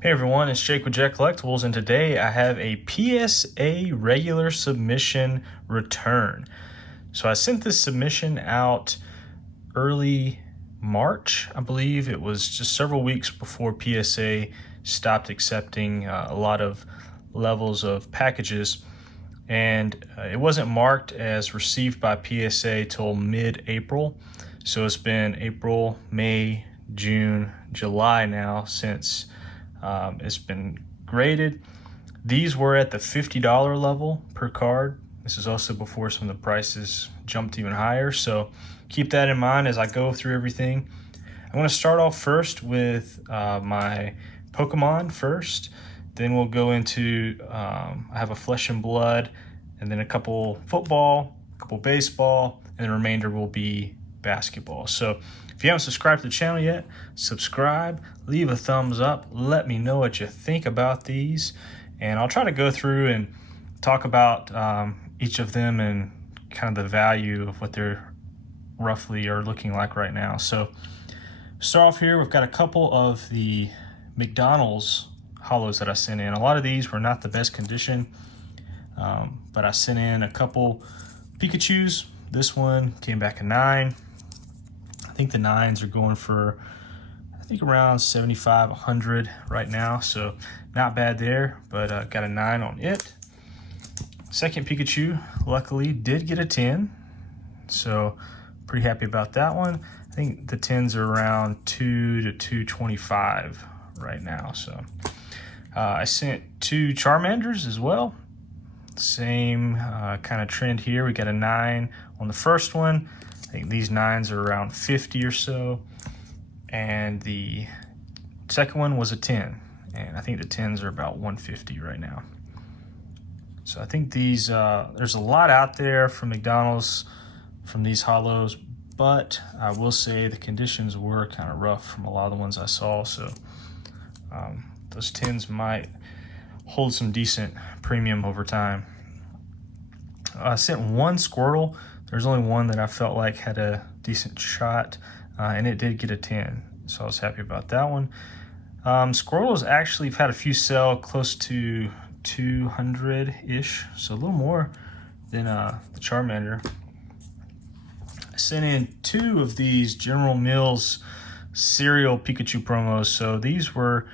Hey everyone, it's Jake with Jack Collectibles, and today I have a PSA regular submission return. So I sent this submission out early March, I believe. It was just several weeks before PSA stopped accepting a lot of levels of packages, and it wasn't marked as received by PSA till mid-April. So it's been April, May, June, July now since it's been graded. These were at the $50 level per card. This is also before some of the prices jumped even higher, so keep that in mind as I go through everything. I want to start off first with my Pokemon first. Then we'll go into, I have a Flesh and Blood, and then a couple football, a couple baseball, and the remainder will be basketball. So if you haven't subscribed to the channel yet, subscribe, leave a thumbs up, let me know what you think about these, and I'll try to go through and talk about each of them and kind of the value of what they're roughly are looking like right now. So start off here, we've got a couple of the McDonald's hollows that I sent in. A lot of these were not the best condition, but I sent in a couple Pikachus. This one came back a 9. I think the 9s are going for, I think around 75, 100 right now, so not bad there, but got a 9 on it. Second Pikachu, luckily, did get a 10, so pretty happy about that one. I think the 10s are around 2 to 225 right now, so. I sent 2 Charmanders as well. Same kind of trend here. We got a 9 on the first one. I think these 9s are around 50 or so. And the second one was a 10. And I think the 10s are about 150 right now. So I think these, there's a lot out there from McDonald's from these hollows, but I will say the conditions were kind of rough from a lot of the ones I saw. So those 10s might hold some decent premium over time. I sent 1 Squirtle. There's only one that I felt like had a decent shot, and it did get a 10, so I was happy about that one. Squirtles actually have had a few sell close to 200-ish, so a little more than the Charmander. I sent in 2 of these General Mills cereal Pikachu promos, so these were,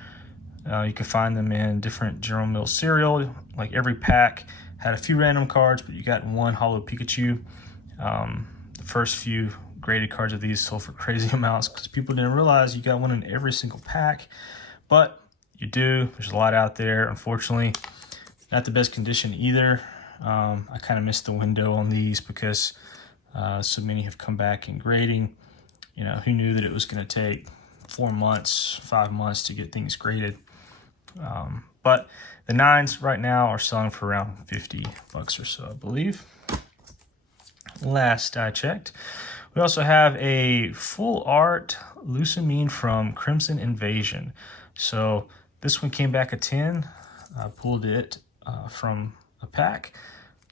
you can find them in different General Mills cereal. Like every pack had a few random cards, but you got 1 holo Pikachu. The first few graded cards of these sold for crazy amounts because people didn't realize you got 1 in every single pack, but you do. There's a lot out there. Unfortunately, not the best condition either. I kind of missed the window on these because so many have come back in grading. You know, who knew that it was going to take 4 months, 5 months to get things graded? But the 9s right now are selling for around $50 or so, I believe. Last I checked. We also have a full art Lucamine from Crimson Invasion. So this one came back a 10. I pulled it from a pack,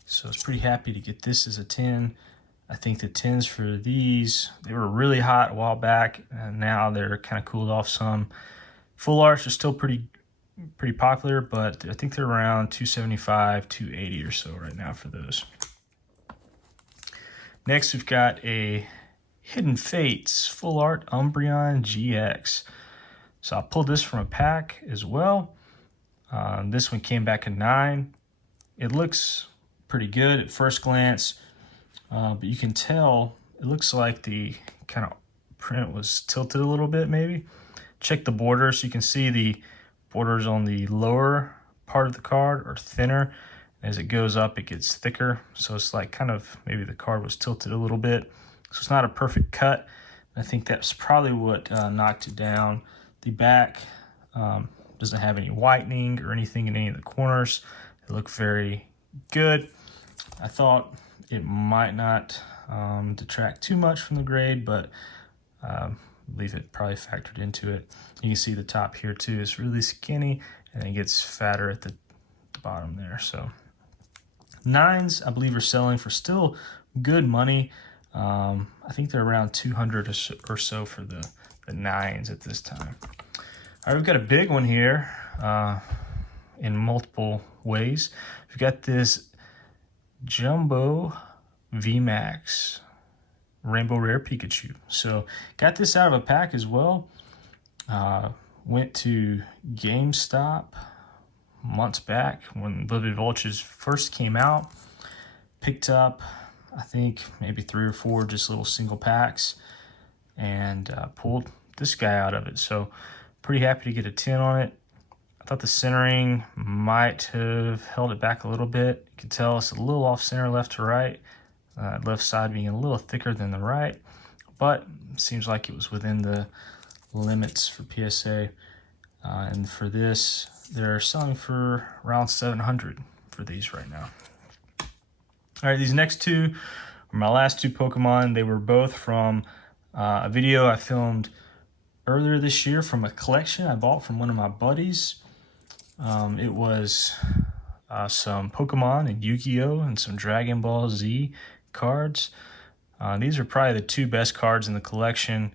so I was pretty happy to get this as a 10. I think the 10s for these, they were really hot a while back, and now they're kind of cooled off some. Full arts are still pretty popular, but I think they're around 275, 280 or so right now for those. Next, we've got a Hidden Fates Full Art Umbreon GX. So I pulled this from a pack as well. This one came back a 9. It looks pretty good at first glance, but you can tell it looks like the kind of print was tilted a little bit maybe. Check the border so you can see the borders on the lower part of the card are thinner. As it goes up, it gets thicker. So it's like kind of maybe the card was tilted a little bit. So it's not a perfect cut. I think that's probably what knocked it down. The back doesn't have any whitening or anything in any of the corners. It looked very good. I thought it might not detract too much from the grade, but I believe it probably factored into it. You can see the top here too is really skinny, and it gets fatter at the bottom there. So 9s, I believe, are selling for still good money. I think they're around 200 or so for the 9s at this time. All right, we've got a big one here in multiple ways. We've got this Jumbo VMAX Rainbow Rare Pikachu. So got this out of a pack as well. Went to GameStop months back when Vivid Vultures first came out. Picked up, I think, maybe 3 or 4 just little single packs, and pulled this guy out of it. So pretty happy to get a 10 on it. I thought the centering might have held it back a little bit. You can tell it's a little off center left to right. Left side being a little thicker than the right, but it seems like it was within the limits for PSA. And for this, they're selling for around $700 for these right now. All right, these next two are my last 2 Pokemon. They were both from a video I filmed earlier this year from a collection I bought from one of my buddies. It was some Pokemon and Yu-Gi-Oh! And some Dragon Ball Z cards. These are probably the 2 best cards in the collection.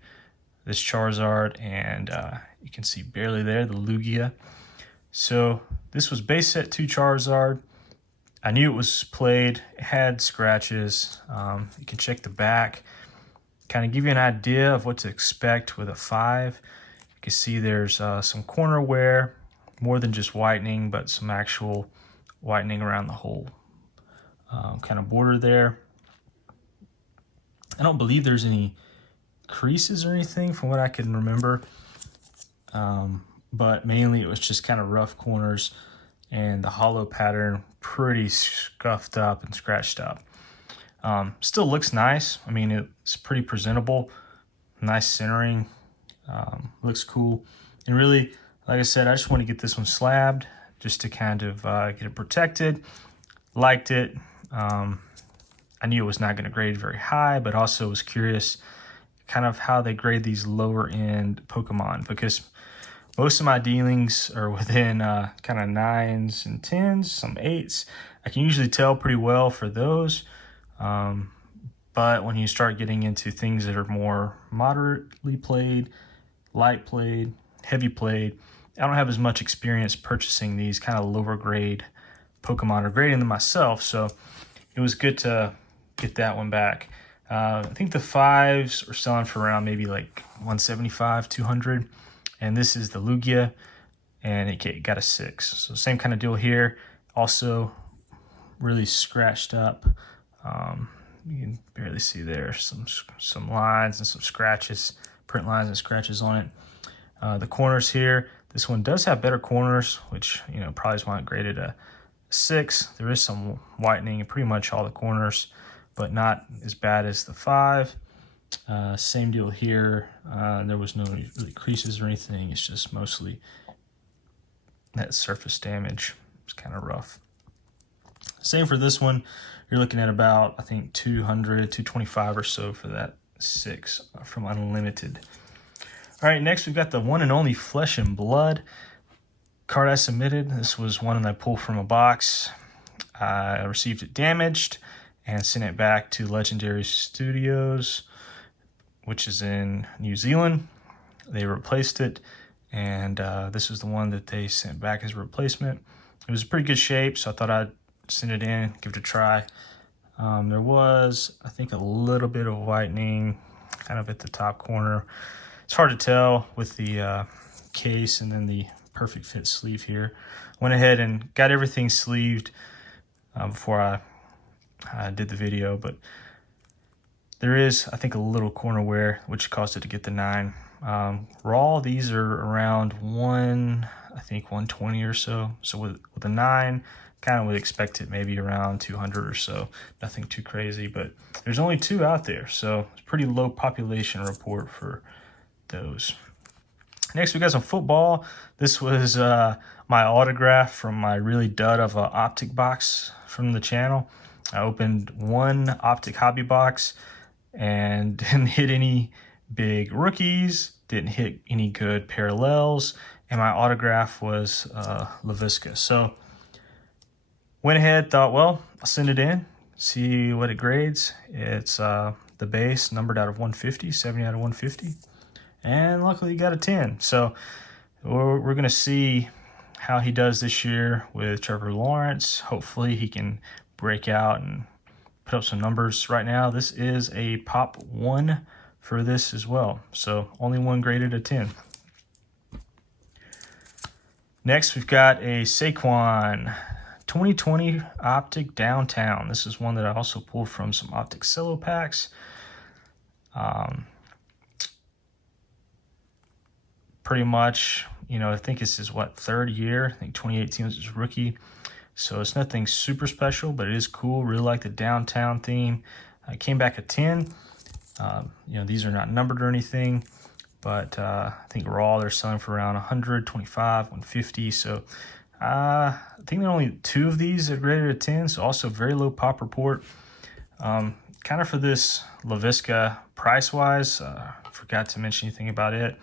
This Charizard and you can see barely there, the Lugia. So this was base set 2 Charizard. I knew it was played, it had scratches. You can check the back, kind of give you an idea of what to expect with a 5. You can see there's some corner wear, more than just whitening, but some actual whitening around the whole kind of border there. I don't believe there's any creases or anything from what I can remember, but mainly it was just kind of rough corners, and the hollow pattern pretty scuffed up and scratched up. Still looks nice. I mean, it's pretty presentable, nice centering, looks cool. And really, like I said, I just want to get this one slabbed just to kind of get it protected. Liked it. I knew it was not going to grade very high, but also was curious kind of how they grade these lower end Pokemon, because most of my dealings are within kind of 9s and 10s, some 8s. I can usually tell pretty well for those. But when you start getting into things that are more moderately played, light played, heavy played, I don't have as much experience purchasing these kind of lower grade Pokemon or grading them myself. So it was good to get that one back. I think the 5s are selling for around maybe like 175, 200. And this is the Lugia, and it got a 6. So same kind of deal here. Also really scratched up. You can barely see there some lines and some scratches, print lines and scratches on it. The corners here, this one does have better corners, which probably is why it graded a 6. There is some whitening in pretty much all the corners, but not as bad as the 5. Same deal here. There was no really creases or anything. It's just mostly that surface damage. It's kind of rough. Same for this one. You're looking at about, I think, 200, 225 or so for that 6 from Unlimited. All right, next we've got the one and only Flesh and Blood card I submitted. This was one that I pulled from a box. I received it damaged and sent it back to Legendary Studios, which is in New Zealand. They replaced it, and this is the one that they sent back as a replacement. It was in pretty good shape, so I thought I'd send it in, give it a try. There was, I think, a little bit of whitening kind of at the top corner. It's hard to tell with the case and then the perfect fit sleeve here. Went ahead and got everything sleeved before I did the video, but there is, I think, a little corner wear, which caused it to get the 9. Raw, these are around 120 or so. So with a 9, kind of would expect it maybe around 200 or so. Nothing too crazy, but there's only 2 out there, so it's pretty low population report for those. Next, we got some football. This was my autograph from my really dud of an Optic box from the channel. I opened one Optic hobby box and didn't hit any big rookies, didn't hit any good parallels, and my autograph was LaVisca. So went ahead, thought, well, I'll send it in, see what it grades. It's the base numbered out of 150, 70 out of 150, and luckily got a 10. So we're going to see how he does this year with Trevor Lawrence. Hopefully he can break out and put up some numbers. Right now, this is a pop 1 for this as well. So only one graded a 10. Next, we've got a Saquon 2020 Optic Downtown. This is one that I also pulled from some Optic Cello packs. Pretty much, you know, I think this is what, third year. I think 2018 was his rookie. So it's nothing super special, but it is cool. Really like the downtown theme. I came back a 10. You know, these are not numbered or anything, but I think raw they're selling for around 125, 150. So I think there are only 2 of these that graded a 10. So also very low pop report. Kind of for this LaVisca price-wise, forgot to mention anything about it.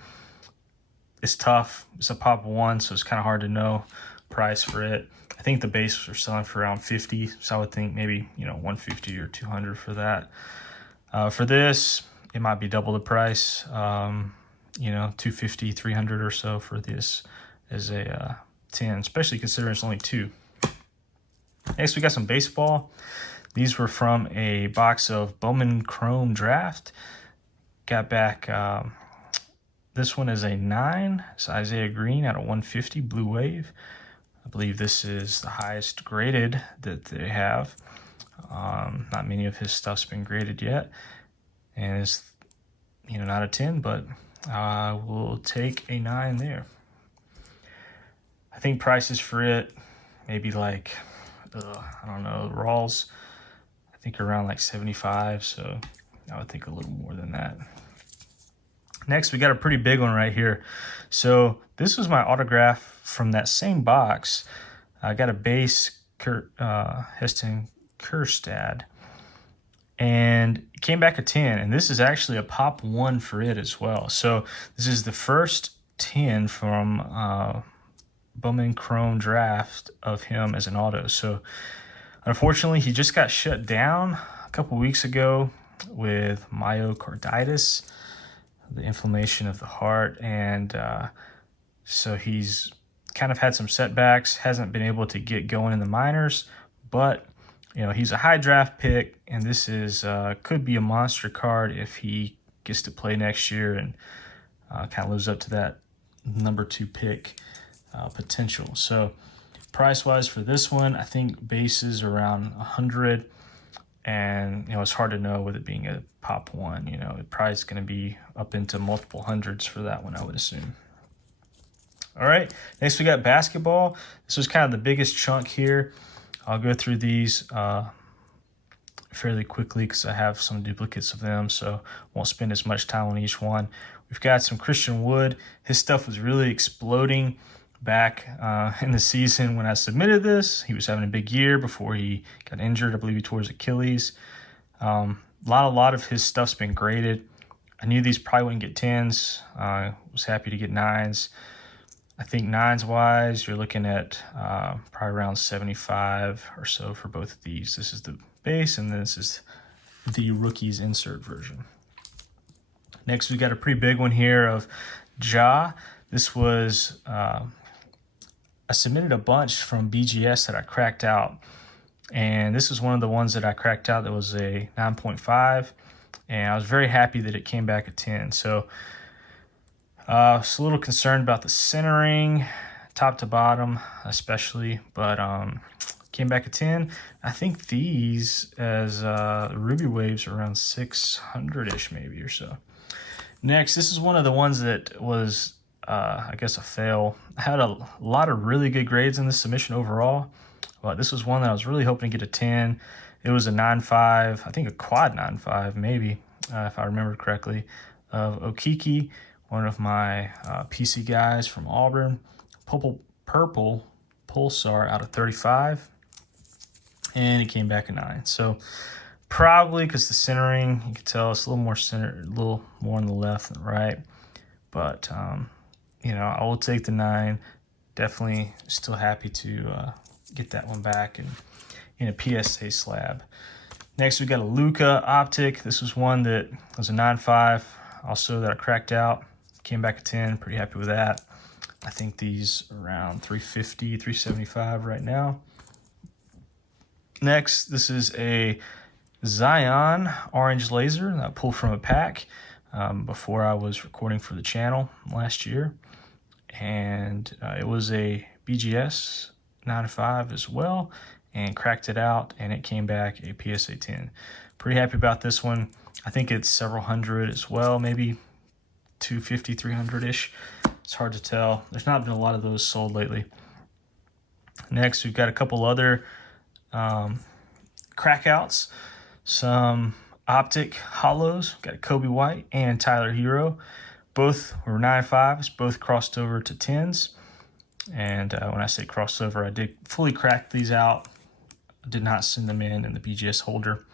It's tough. It's a pop 1, so it's kind of hard to know price for it. I think the base are selling for around 50, so I would think maybe, you know, 150 or 200 for that. For this, it might be double the price. You know, 250, 300 or so for this as a 10, especially considering it's only 2. Next, we got some baseball. These were from a box of Bowman Chrome Draft. Got back. This one is a 9. It's Isaiah Green out of 150, Blue Wave. I believe this is the highest graded that they have. Not many of his stuff's been graded yet. And it's, you know, not a 10, but I will take a 9 there. I think prices for it, maybe like, I don't know, raws, I think around like 75. So I would think a little more than that. Next, we got a pretty big one right here. So this was my autograph from that same box. I got a base Heston Kjerstad, and it came back a 10. And this is actually a pop 1 for it as well. So this is the first 10 from Bowman Chrome Draft of him as an auto. So unfortunately, he just got shut down a couple weeks ago with myocarditis, the inflammation of the heart, and so he's kind of had some setbacks, hasn't been able to get going in the minors, but you know, he's a high draft pick, and this is could be a monster card if he gets to play next year and kind of lives up to that number 2 pick potential. So price wise for this one, I think bases around 100. And, you know, it's hard to know with it being a pop 1. You know, it probably is going to be up into multiple hundreds for that one, I would assume. All right, next we got basketball. This was kind of the biggest chunk here. I'll go through these fairly quickly because I have some duplicates of them, so won't spend as much time on each one. We've got some Christian Wood. His stuff was really exploding back in the season when I submitted this. He was having a big year before he got injured. I believe he tore his Achilles. A lot of his stuff's been graded. I knew these probably wouldn't get 10s. Was happy to get 9s. I think 9s wise, you're looking at probably around 75 or so for both of these. This is the base, and this is the rookies insert version. Next, we got a pretty big one here of Ja. This was I submitted a bunch from BGS that I cracked out, and this is one of the ones that I cracked out that was a 9.5, and I was very happy that it came back a 10. So I was a little concerned about the centering, top to bottom especially, but came back a 10. I think these as Ruby Waves are around 600-ish maybe or so. Next, this is one of the ones that was I guess a fail. I had a lot of really good grades in this submission overall, but this was one that I was really hoping to get a 10. It was a 9.5, I think a quad 9.5 maybe, if I remember correctly, of Okiki, one of my PC guys from Auburn. Purple Pulsar out of 35, and it came back a 9. So probably because the centering, you can tell it's a little more centered, a little more on the left than right, but you know, I will take the 9. Definitely still happy to get that one back and in a PSA slab. Next, we got a Luka Optic. This was one that was a 9.5, also that I cracked out. Came back a 10, pretty happy with that. I think these are around 350, 375 right now. Next, this is a Zion orange laser that I pulled from a pack before I was recording for the channel last year. And it was a BGS 9.5 as well, and cracked it out and it came back a PSA 10. Pretty happy about this one. I think it's several hundred as well, maybe 250, 300-ish. It's hard to tell. There's not been a lot of those sold lately. Next, we've got a couple other crackouts. Some optic hollows. Got Kobe White and Tyler Hero. Both were 9.5s, both crossed over to 10s. And when I say crossover, I did fully crack these out. I did not send them in the BGS holder.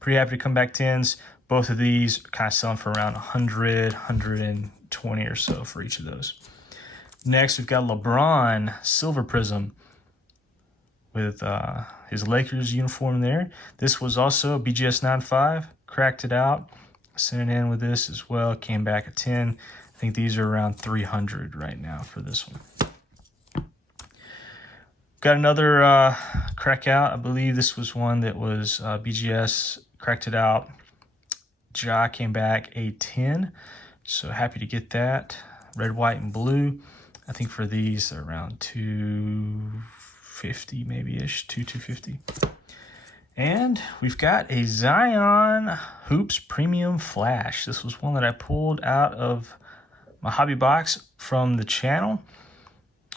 Pretty happy to come back 10s. Both of these are kind of selling for around 100, 120 or so for each of those. Next, we've got LeBron Silver Prism with his Lakers uniform there. This was also a BGS 9.5. Cracked it out. Sent it in with this as well. Came back at 10. I think these are around 300 right now for this one. Got another crack out. I believe this was one that was BGS. Cracked it out. Ja came back a 10. So happy to get that. Red, white, and blue. I think for these they're around 250 maybe-ish. 250. And we've got a Zion Hoops Premium Flash. This was one that I pulled out of my hobby box from the channel.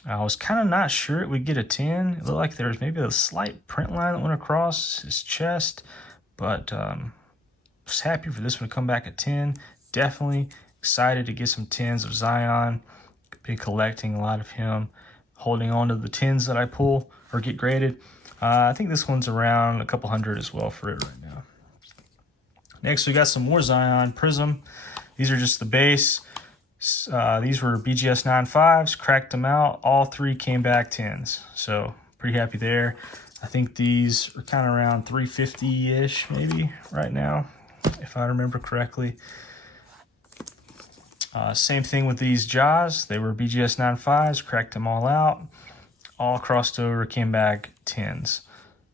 I was kind of not sure it would get a 10. It looked like there was maybe a slight print line that went across his chest, but was happy for this one to come back at 10. Definitely excited to get some 10s of Zion. Been collecting a lot of him, holding on to the 10s that I pull or get graded. I think this one's around a couple hundred as well for it right now. Next, we got some more Zion Prism. These are just the base. These were BGS 9.5s, cracked them out. All three came back 10s. So pretty happy there. I think these are kind of around 350-ish maybe right now, if I remember correctly. Same thing with these Jaws. They were BGS 9.5s, cracked them all out. All crossed over, came back 10s.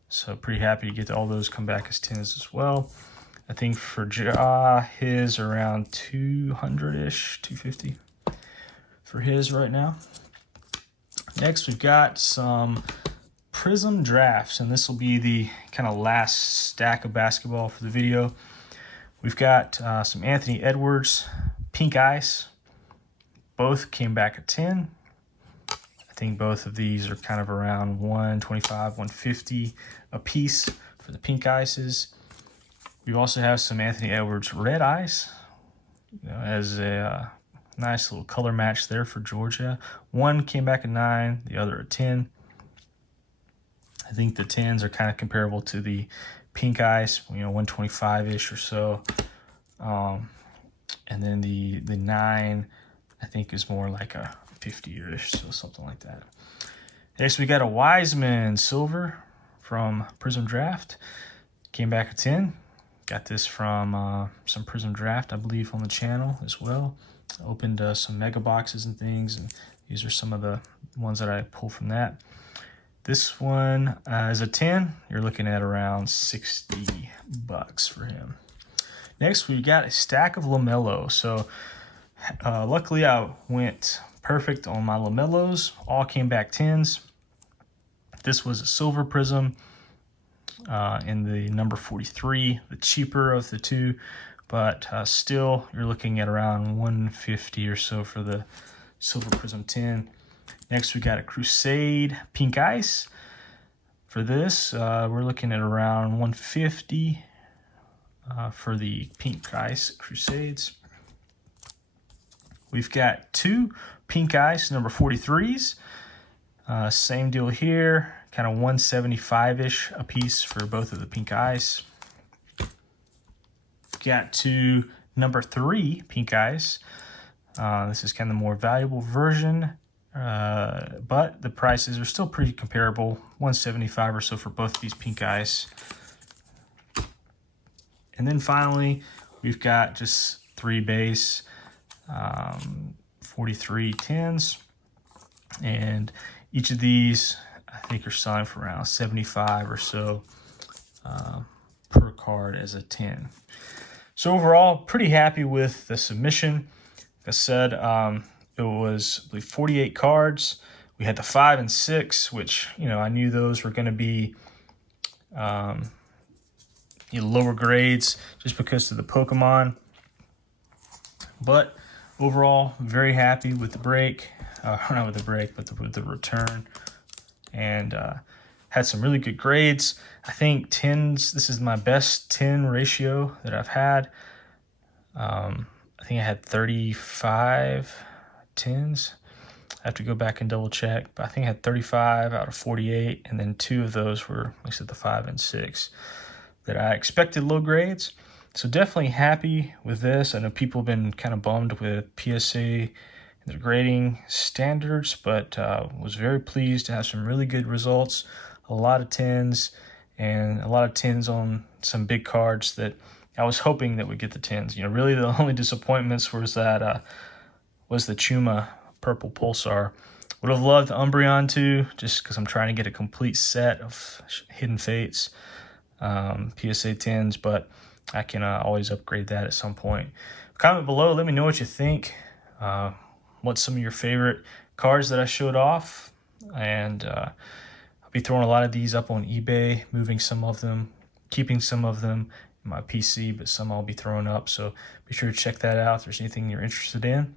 So pretty happy to get all those come back as 10s as well. I think for Ja, his around 200-ish, 250 for his right now. Next, we've got some Prism Drafts, and this will be the kind of last stack of basketball for the video. We've got some Anthony Edwards Pink Ice. Both came back at 10. I think both of these are kind of around 125, 150 a piece for the Pink Ices. We also have some Anthony Edwards Red Ice, as a nice little color match there for Georgia. One came back at 9, the other at 10. I think the 10s are kind of comparable to the Pink Ice, 125-ish or so. And then the 9, I think, is more like a 50-ish, so something like that. Next, we got a Wiseman Silver from Prism Draft. Came back at 10. Got this from some Prism Draft, I believe, on the channel as well. Opened some mega boxes and things, and these are some of the ones that I pulled from that. This one is a 10. You're looking at around $60 for him. Next, we got a stack of LaMelo. So luckily, I went perfect on my LaMelos. All came back 10s. This was a silver prism in the number 43, the cheaper of the two, but still you're looking at around 150 or so for the silver prism 10. Next, we got a Crusade Pink Ice. For this, we're looking at around 150 for the Pink Ice Crusades. We've got two Pink Ice number 43s. Same deal here, kind of 175-ish a piece for both of the Pink Ice. Got two number 3 Pink Ice. This is kind of the more valuable version, but the prices are still pretty comparable, 175 or so for both of these Pink Ice. And then finally, we've got just 3 base 43 tens. And each of these, I think, are selling for around 75 or so per card as a 10. So overall, pretty happy with the submission. Like I said, it was, I believe, 48 cards. We had the 5 and 6, which, you know, I knew those were going to be lower grades just because of the Pokemon. But overall, very happy with the break. Not with the break, but with the return. And had some really good grades. I think 10s, this is my best 10 ratio that I've had. I think I had 35 10s. I have to go back and double check, but I think I had 35 out of 48, and then 2 of those were, like I said, the 5 and 6 that I expected low grades. So definitely happy with this. I know people have been kind of bummed with PSA and their grading standards, but was very pleased to have some really good results. A lot of 10s and a lot of 10s on some big cards that I was hoping that would get the 10s. You know, really the only disappointments was that was the Chuma Purple Pulsar. Would have loved the Umbreon too, just because I'm trying to get a complete set of Hidden Fates PSA 10s, but I can always upgrade that at some point. Comment below, let me know what you think. What's some of your favorite cards that I showed off, and I'll be throwing a lot of these up on eBay, moving some of them, keeping some of them in my PC, but some I'll be throwing up, so be sure to check that out if there's anything you're interested in.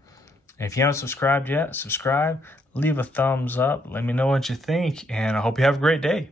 And if you haven't subscribed yet, subscribe, leave a thumbs up, let me know what you think, and I hope you have a great day.